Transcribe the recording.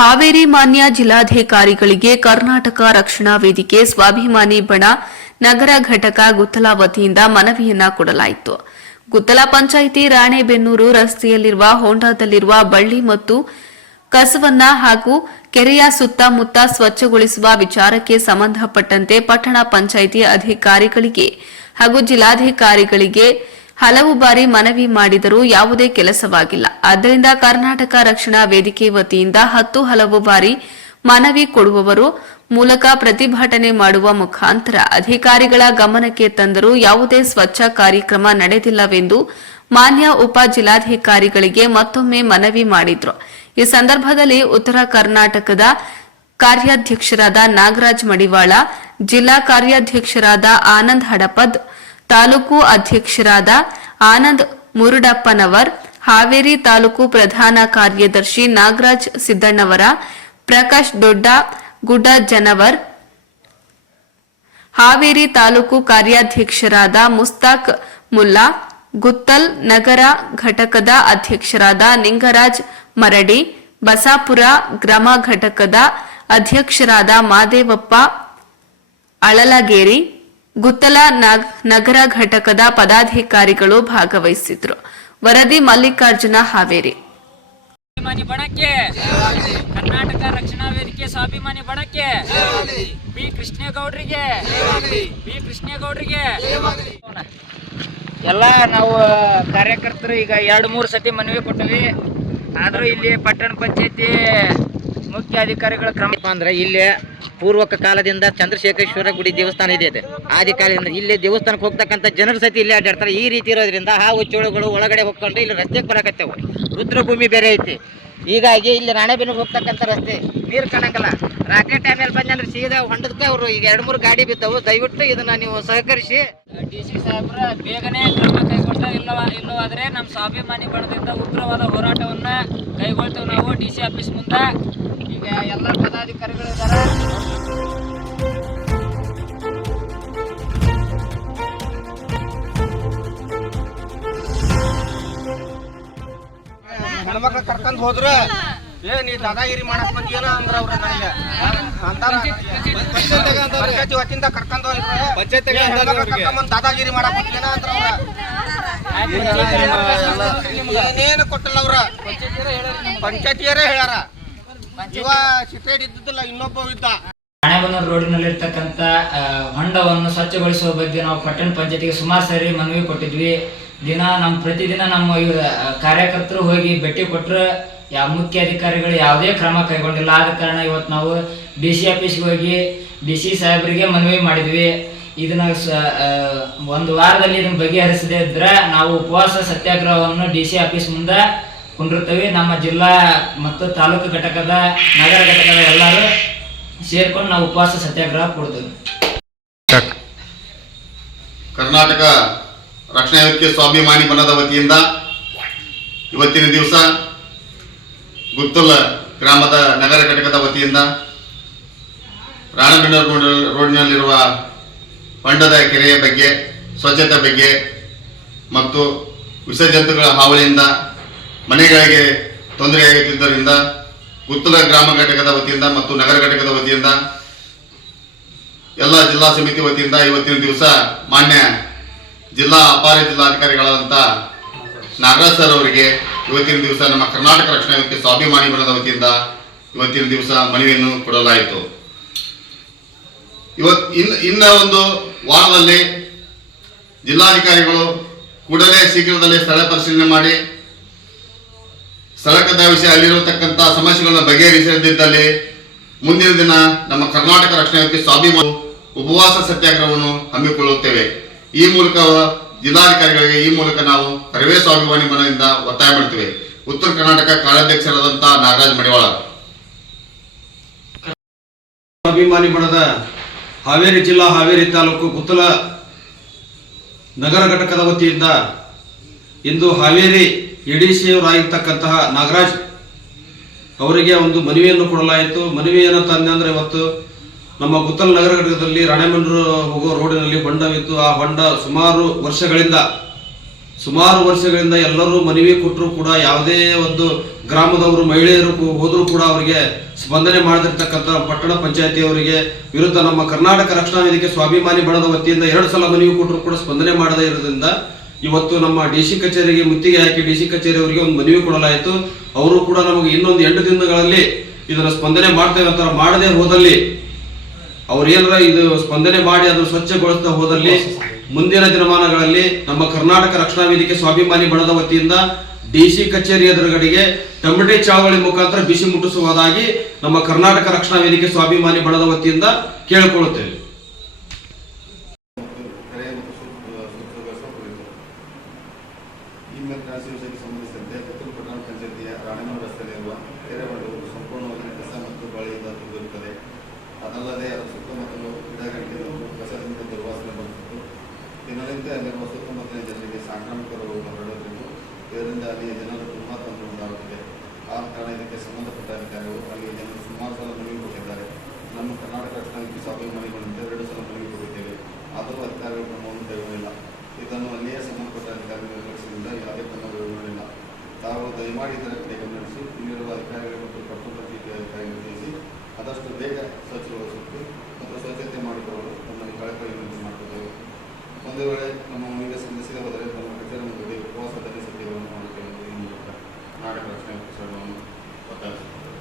ಹಾವೇರಿ ಮಾನ್ಯ ಜಿಲ್ಲಾಧಿಕಾರಿಗಳಿಗೆ ಕರ್ನಾಟಕ ರಕ್ಷಣಾ ವೇದಿಕೆ ಸ್ವಾಭಿಮಾನಿ ಬಣ ನಗರ ಘಟಕ ಗುತ್ತಲ ವತಿಯಿಂದ ಮನವಿಯನ್ನ ಕೊಡಲಾಯಿತು. ಗುತ್ತಲ ಪಂಚಾಯಿತಿ ರಾಣೆಬೆನ್ನೂರು ರಸ್ತೆಯಲ್ಲಿರುವ ಹೊಂಡದಲ್ಲಿರುವ ಬಳ್ಳಿ ಮತ್ತು ಕಸವನ್ನ ಹಾಗೂ ಕೆರೆಯ ಸುತ್ತಮುತ್ತ ಸ್ವಚ್ಛಗೊಳಿಸುವ ವಿಚಾರಕ್ಕೆ ಸಂಬಂಧಪಟ್ಟಂತೆ ಪಟ್ಟಣ ಪಂಚಾಯಿತಿ ಅಧಿಕಾರಿಗಳಿಗೆ ಹಾಗೂ ಜಿಲ್ಲಾಧಿಕಾರಿಗಳಿಗೆ ಹಲವು ಬಾರಿ ಮನವಿ ಮಾಡಿದರೂ ಯಾವುದೇ ಕೆಲಸವಾಗಿಲ್ಲ. ಆದ್ದರಿಂದ ಕರ್ನಾಟಕ ರಕ್ಷಣಾ ವೇದಿಕೆ ವತಿಯಿಂದ ಹಲವು ಬಾರಿ ಮನವಿ ಕೊಡುವವರು ಮೂಲಕ ಪ್ರತಿಭಟನೆ ಮಾಡುವ ಮುಖಾಂತರ ಅಧಿಕಾರಿಗಳ ಗಮನಕ್ಕೆ ತಂದರೂ ಯಾವುದೇ ಸ್ವಚ್ಛ ಕಾರ್ಯಕ್ರಮ ನಡೆದಿಲ್ಲವೆಂದು ಮಾನ್ಯ ಉಪ ಜಿಲ್ಲಾಧಿಕಾರಿಗಳಿಗೆ ಮತ್ತೊಮ್ಮೆ ಮನವಿ ಮಾಡಿದ್ರು. ಈ ಸಂದರ್ಭದಲ್ಲಿ ಉತ್ತರ ಕರ್ನಾಟಕದ ಕಾರ್ಯಾಧ್ಯಕ್ಷರಾದ ನಾಗರಾಜ್ ಮಡಿವಾಳ, ಜಿಲ್ಲಾ ಕಾರ್ಯಾಧ್ಯಕ್ಷರಾದ ಆನಂದ್ ಹಡಪದ್, ತಾಲೂಕು ಅಧ್ಯಕ್ಷರಾದ ಆನಂದ್ ಮುರುಡಪ್ಪನವರ್, ಹಾವೇರಿ ತಾಲೂಕು ಪ್ರಧಾನ ಕಾರ್ಯದರ್ಶಿ ನಾಗರಾಜ್ ಸಿದ್ದಣ್ಣವರ, ಪ್ರಕಾಶ್ ದೊಡ್ಡ ಗುಡ್ಡಜನವರ್, ಹಾವೇರಿ ತಾಲೂಕು ಕಾರ್ಯಾಧ್ಯಕ್ಷರಾದ ಮುಸ್ತಾಕ್ ಮುಲ್ಲಾ, ಗುತ್ತಲ್ ನಗರ ಘಟಕದ ಅಧ್ಯಕ್ಷರಾದ ನಿಂಗರಾಜ್ ಮರಡಿ, ಬಸಾಪುರ ಗ್ರಾಮ ಘಟಕದ ಅಧ್ಯಕ್ಷರಾದ ಮಾದೇವಪ್ಪ ಅಳಲಗೇರಿ, ಗುತ್ತಲ ನಗರ ಘಟಕದ ಪದಾಧಿಕಾರಿಗಳು ಭಾಗವಹಿಸಿದ್ರು. ವರದಿ ಮಲ್ಲಿಕಾರ್ಜುನ, ಹಾವೇರಿ. ಕರ್ನಾಟಕ ರಕ್ಷಣಾ ವೇದಿಕೆ ಸ್ವಾಭಿಮಾನಿ ಬಣಕ್ಕೆ ಬಿ ಕೃಷ್ಣೇಗೌಡರಿಗೆ ಎಲ್ಲ ನಾವು ಕಾರ್ಯಕರ್ತರು ಈಗ 2-3 ಸತಿ ಮನವಿ ಕೊಟ್ಟಿವಿ. ಆದರೂ ಇಲ್ಲಿ ಪಟ್ಟಣ ಪಂಚಾಯತಿ ಮುಖ್ಯ ಅಧಿಕಾರಿಗಳ ಕ್ರಮ ಅಂದ್ರೆ ಇಲ್ಲಿ ಪೂರ್ವಕ ಕಾಲದಿಂದ ಚಂದ್ರಶೇಖರೇಶ್ವರ ಗುಡಿ ದೇವಸ್ಥಾನ ಇದೆ. ಆದಿ ಕಾಲದಿಂದ ಇಲ್ಲಿ ದೇವಸ್ಥಾನಕ್ಕೆ ಹೋಗ್ತಕ್ಕಂಥ ಜನರ ಸತಿ ಇಲ್ಲಿ ಅಡ್ಡಾಡ್ತಾರೆ. ಈ ರೀತಿ ಇರೋದ್ರಿಂದ ಹಾವು ಚೋಳುಗಳು ಒಳಗಡೆ ಹೋಗ್ಕೊಂಡು ಇಲ್ಲಿ ರಸ್ತೆಗೆ ಬರಕತ್ತೇವೆ. ರುದ್ರಭೂಮಿ ಬೇರೆ ಐತಿ. ಹೀಗಾಗಿ ಇಲ್ಲಿ ರಾಣೆಬೆನ್ನೂರು ಹೋಗ್ತಕ್ಕಂಥ ರಸ್ತೆ ನೀರು ಕಾಣಂಗಲ್ಲ. ರಾತ್ರಿ ಟೈಮಲ್ಲಿ ಬಂದ್ರೆ ಸೀದಾ ಹೊಂಡದಕ್ಕೆ ಅವರು ಈಗ 2-3 ಗಾಡಿ ಬಿದ್ದವು. ದಯವಿಟ್ಟು ಇದನ್ನ ನೀವು ಸಹಕರಿಸಿ DC ಸಾಹೇಬ್ರ ಬೇಗನೆ ಕ್ರಮ ಕೈಗೊಳ್ತಾ ಇಲ್ಲವಾದ್ರೆ ನಮ್ಮ ಸ್ವಾಭಿಮಾನಿ ಬಣದಿಂದ ಉಗ್ರವಾದ ಹೋರಾಟವನ್ನ ಕೈಗೊಳ್ತೇವೆ ನಾವು DC ಆಫೀಸ್ ಮುಂದೆ. ಈಗ ಎಲ್ಲ ಪದಾಧಿಕಾರಿಗಳು ಇದ್ದಾರೆ. ಹೆಣ್ಮಕ್ಳು ಕರ್ಕೊಂಡ್ ಹೋದ್ರ ನೀ ದಾದಾಗಿರಿ ಮಾಡಕ್ ಬಂದಿಯಲ್ಲ ಅಂದ್ರ ಅವ್ರ ನನಗೆ ಪಂಚಾಯತಿ ವತಿಯಿಂದ ಕರ್ಕೊಂಡ್ ಕರ್ಕೊಂಡ್ ದಾದಾಗಿರಿ ಮಾಡಕ್ ಬಂದಿಯನ ಅಂದ್ರ ಏನೇನು ಕೊಟ್ಟಲ್ಲ ಅವ್ರ ಪಂಚಾಯತಿಯರೇ ಹೇಳ್ಯಾರ. ಇವ ಸಿಟೇಟ್ ಇದ್ದಿದ್ದಿಲ್ಲ, ಇನ್ನೊಬ್ಬ ಇದ್ದ. ರಾಣೆಬೆನ್ನೂರು ರೋಡಿನಲ್ಲಿರ್ತಕ್ಕಂಥ ಹೊಂಡವನ್ನು ಸ್ವಚ್ಛಗೊಳಿಸುವ ಬಗ್ಗೆ ನಾವು ಪಟ್ಟಣ ಪಂಚಾಯತಿಗೆ ಸುಮಾರು ಸಾರಿ ಮನವಿ ಕೊಟ್ಟಿದ್ವಿ. ಪ್ರತಿದಿನ ನಮ್ಮ ಕಾರ್ಯಕರ್ತರು ಹೋಗಿ ಭೇಟಿ ಕೊಟ್ಟರು ಮುಖ್ಯ ಅಧಿಕಾರಿಗಳು ಯಾವುದೇ ಕ್ರಮ ಕೈಗೊಂಡಿಲ್ಲ. ಆದ ಕಾರಣ ಇವತ್ತು ನಾವು DC ಆಫೀಸ್ಗೆ ಹೋಗಿ DC ಸಾಹೇಬರಿಗೆ ಮನವಿ ಮಾಡಿದ್ವಿ. ಇದನ್ನ 1 ವಾರದಲ್ಲಿ ಇದನ್ನ ಬಗೆಹರಿಸದೇ ಇದ್ರೆ ನಾವು ಉಪವಾಸ ಸತ್ಯಾಗ್ರಹವನ್ನು DC ಆಫೀಸ್ ಮುಂದೆ ಕುಂಡಿರ್ತೀವಿ. ನಮ್ಮ ಜಿಲ್ಲಾ ಮತ್ತು ತಾಲೂಕು ಘಟಕದ ನಗರ ಘಟಕದ ಎಲ್ಲರೂ ಸೇರ್ಕೊಂಡು ನಾವು ಉಪವಾಸ ಸತ್ಯಾಗ್ರಹ ಕೊಡ್ತೀವಿ. ಕರ್ನಾಟಕ ರಕ್ಷಣಾ ವೇದಿಕೆ ಸ್ವಾಭಿಮಾನಿ ಬಣದ ವತಿಯಿಂದ ಇವತ್ತಿನ ದಿವಸ ಗುತ್ತಲ ಗ್ರಾಮದ ನಗರ ಘಟಕದ ವತಿಯಿಂದ ರಾಣೆಬೆನ್ನೂರು ರೋಡ್ನಲ್ಲಿರುವ ಹೊಂಡದ ಕೆರೆಯ ಬಗ್ಗೆ, ಸ್ವಚ್ಛತೆ ಬಗ್ಗೆ ಮತ್ತು ವಿಸರ್ಜಂತುಗಳ ಹಾವಳಿಯಿಂದ ಮನೆಗಳಿಗೆ ತೊಂದರೆಯಾಗುತ್ತಿದ್ದರಿಂದ ಗುತ್ತಲ ಗ್ರಾಮ ಘಟಕದ ವತಿಯಿಂದ ಮತ್ತು ನಗರ ಘಟಕದ ವತಿಯಿಂದ ಎಲ್ಲ ಜಿಲ್ಲಾ ಸಮಿತಿ ವತಿಯಿಂದ ಇವತ್ತಿನ ದಿವಸ ಮಾನ್ಯ ಜಿಲ್ಲಾ ಅಪಾರ ಜಿಲ್ಲಾಧಿಕಾರಿಗಳಾದಂಥ ನಾಗರಾಜ್ ಸರ್ ಅವರಿಗೆ ಇವತ್ತಿನ ದಿವಸ ನಮ್ಮ ಕರ್ನಾಟಕ ರಕ್ಷಣಾ ವೇದಿಕೆ ಸ್ವಾಭಿಮಾನಿ ಬಣದ ವತಿಯಿಂದ ಇವತ್ತಿನ ದಿವಸ ಮನವಿಯನ್ನು ಕೊಡಲಾಯಿತು. ಇನ್ನ ಒಂದು ವಾರದಲ್ಲಿ ಜಿಲ್ಲಾಧಿಕಾರಿಗಳು ಕೂಡಲೇ ಶೀಘ್ರದಲ್ಲೇ ಸ್ಥಳ ಪರಿಶೀಲನೆ ಮಾಡಿ ಸ್ಥಳಕ್ಕದ ವಿಷಯ ಅಲ್ಲಿರತಕ್ಕಂಥ ಸಮಸ್ಯೆಗಳನ್ನು ಬಗೆಹರಿಸದಿದ್ದಲ್ಲಿ ಮುಂದಿನ ದಿನ ನಮ್ಮ ಕರ್ನಾಟಕ ರಕ್ಷಣಾ ವೇದಿಕೆ ಸ್ವಾಭಿಮಾನಿ ಉಪವಾಸ ಸತ್ಯಾಗ್ರಹವನ್ನು ಹಮ್ಮಿಕೊಳ್ಳುತ್ತೇವೆ. ಈ ಮೂಲಕ ಜಿಲ್ಲಾಧಿಕಾರಿಗಳಿಗೆ ಈ ಮೂಲಕ ನಾವು ಕರವೇ ಸ್ವಾಭಿಮಾನಿ ಬಣದಿಂದ ಒತ್ತಾಯ ಮಾಡ್ತೇವೆ. ಉತ್ತರ ಕರ್ನಾಟಕ ಕಾರ್ಯಾಧ್ಯಕ್ಷರಾದಂಥ ನಾಗರಾಜ್ ಮಡಿವಾಳ. ಸ್ವಾಭಿಮಾನಿ ಬಣದ ಹಾವೇರಿ ಜಿಲ್ಲಾ, ಹಾವೇರಿ ತಾಲೂಕು ಗುತ್ತಲ ನಗರ ಘಟಕದ ವತಿಯಿಂದ ಇಂದು ಹಾವೇರಿ ADC ಅವರಾಗಿರ್ತಕ್ಕಂತಹ ನಾಗರಾಜ್ ಅವರಿಗೆ ಒಂದು ಮನವಿಯನ್ನು ಕೊಡಲಾಯಿತು. ಮನವಿ ಏನಂತಂದ್ರೆ ಇವತ್ತು ನಮ್ಮ ಗುತ್ತಲ ನಗರ ಘಟಕದಲ್ಲಿ ರಾಣೆಬೆನ್ನೂರು ಹೋಗೋ ರೋಡಿನಲ್ಲಿ ಹೊಂಡವಿದ್ದು ಆ ಹೊಂಡ ಸುಮಾರು ವರ್ಷಗಳಿಂದ ಸುಮಾರು ವರ್ಷಗಳಿಂದ ಎಲ್ಲರೂ ಮನವಿ ಕೊಟ್ಟರು ಕೂಡ ಯಾವುದೇ ಒಂದು ಗ್ರಾಮದವರು ಮಹಿಳೆಯರು ಹೋದರೂ ಕೂಡ ಅವರಿಗೆ ಸ್ಪಂದನೆ ಮಾಡದಿರ್ತಕ್ಕಂಥ ಪಟ್ಟಣ ಪಂಚಾಯತಿಯವರಿಗೆ ವಿರುದ್ಧ ನಮ್ಮ ಕರ್ನಾಟಕ ರಕ್ಷಣಾ ವೇದಿಕೆ ಸ್ವಾಭಿಮಾನಿ ಬಣದ ವತಿಯಿಂದ 2 ಸಲ ಮನವಿ ಕೊಟ್ಟರು ಕೂಡ ಸ್ಪಂದನೆ ಮಾಡದೇ ಇರೋದ್ರಿಂದ ಇವತ್ತು ನಮ್ಮ ಡಿ.ಸಿ ಕಚೇರಿಗೆ ಮುತ್ತಿಗೆ ಹಾಕಿ ಡಿ.ಸಿ ಕಚೇರಿಯವರಿಗೆ ಒಂದು ಮನವಿ ಕೊಡಲಾಯಿತು. ಅವರು ಕೂಡ ನಮಗೆ ಇನ್ನೊಂದು 8 ದಿನಗಳಲ್ಲಿ ಇದನ್ನು ಸ್ಪಂದನೆ ಮಾಡ್ತೇವೆ ಅಂತ ಮಾಡದೆ ಹೋದಲ್ಲಿ ಅವ್ರೇನಾರ ಇದು ಸ್ಪಂದನೆ ಮಾಡಿ ಅದನ್ನು ಸ್ವಚ್ಛಗೊಳಿಸ್ತಾ ಹೋದಲ್ಲಿ ಮುಂದಿನ ದಿನಮಾನಗಳಲ್ಲಿ ನಮ್ಮ ಕರ್ನಾಟಕ ರಕ್ಷಣಾ ವೇದಿಕೆ ಸ್ವಾಭಿಮಾನಿ ಬಣದ ವತಿಯಿಂದ ಡಿ.ಸಿ ಕಚೇರಿ ಎದುರುಗಡೆಗೆ ಟಮಟೆ ಚಾವಳಿ ಮುಖಾಂತರ ಬಿಸಿ ಮುಟ್ಟಿಸುವುದಾಗಿ ನಮ್ಮ ಕರ್ನಾಟಕ ರಕ್ಷಣಾ ವೇದಿಕೆ ಸ್ವಾಭಿಮಾನಿ ಬಣದ ವತಿಯಿಂದ ಕೇಳಿಕೊಳ್ಳುತ್ತೇವೆ. ಈ ಮೇಲ್ಕಾಸಿ ವಿಷಯಕ್ಕೆ ಸಂಬಂಧಿಸಿದಂತೆ ಪುತ್ತೂರು ಪಟ್ಟಣ ಪಂಚಾಯತಿಯ ರಾಣಿಮಂಗಲ ರಸ್ತೆಯಲ್ಲಿರುವ ಕೆರೆಮಣ್ಣು ಸಂಪೂರ್ಣವಾಗಿ ಕಸ ಮತ್ತು ಬಳಿಯಿಂದ ತುಂಬಿರುತ್ತದೆ. ಅದಲ್ಲದೆ ಅದರ ಸುತ್ತಮುತ್ತಲು ಗಿಡಗಂಟೆಗಳು ಕಸದಿಂದ ದುರ್ವಾಸನೆ ಬರುತ್ತಿದ್ದು ದಿನನಿತ್ಯ ಅಲ್ಲಿರುವ ಸುತ್ತಮುತ್ತಲಿನ ಜನರಿಗೆ ಸಾಂಕ್ರಾಮಿಕ ರೋಗಗಳು ಹರಡುತ್ತಿದ್ದು ಇದರಿಂದ ಅಲ್ಲಿಯ ಜನರು ತುಂಬಾ ತೊಂದರೆ ಉಂಟಾಗುತ್ತಿದೆ. ಆ ಕಾರಣ ಇದಕ್ಕೆ ಸಂಬಂಧಪಟ್ಟ ಅಧಿಕಾರಿಗಳು ಅಲ್ಲಿಯ ಜನರು ಸುಮಾರು ಸಲ ಮನವಿ ಕೊಟ್ಟಿದ್ದಾರೆ. ನಮ್ಮ ಕರ್ನಾಟಕ ರಕ್ಷಣಾ ವೇದಿಕೆ ಸ್ವಾಭಿಮಾನಿಗಳಿಂದ 2 ಸಲ ಮನವಿ ಕೊಟ್ಟಿದ್ದೇವೆ. ಆದರೂ ಅಧಿಕಾರಿಗಳು ಕ್ರಮವನ್ನು ಕೈಗೊಂಡಿಲ್ಲ. ಇದನ್ನು ಅಲ್ಲಿಯೇ ಸಂಬಂಧಪಟ್ಟ ಅಧಿಕಾರಿಗಳ ನಿರ್ಲಕ್ಷ್ಯದಿಂದ ಯಾವುದೇ ಕ್ರಮ ಕೈಗೊಂಡಿಲ್ಲ. ತಾವು ದಯಮಾಡಿ ಇದರ ಕಡೆ ಗಮನಿಸಿ ಇಲ್ಲಿರುವ ಅಧಿಕಾರಿಗಳು ಮತ್ತು ಕಟ್ಟುಪಟ್ಟಿಗೆ ಅಧಿಕಾರಿಗಳು ತಿಳಿಸಿ ಆದಷ್ಟು ಬೇಗ ಸ್ವಚ್ಛಗೊಳಿಸುತ್ತೆ ಮತ್ತು ಸ್ವಚ್ಛತೆ ಮಾಡಿಕೊಳ್ಳಲು ನಮ್ಮಲ್ಲಿ ಕಳಕಳಿ ವಿನಂತಿ ಮಾಡುತ್ತೇವೆ. ಒಂದು ವೇಳೆ ನಮ್ಮ ಮನೆಗೆ ಸಂಧಿಸದೆ ಹೋದರೆ ನಮ್ಮ ಕಚೇರಿ ಮುಂದೆ ಉಪವಾಸ ಧರಣಿ ಸಭೆಗಳನ್ನು ಮಾಡುತ್ತೇವೆ ಎಂದು ಈ ಮೂಲಕ ಕರ್ನಾಟಕ ರಕ್ಷಣಾ ವೇದಿಕೆಯನ್ನು ಒತ್ತಾಯಿಸುತ್ತೇವೆ.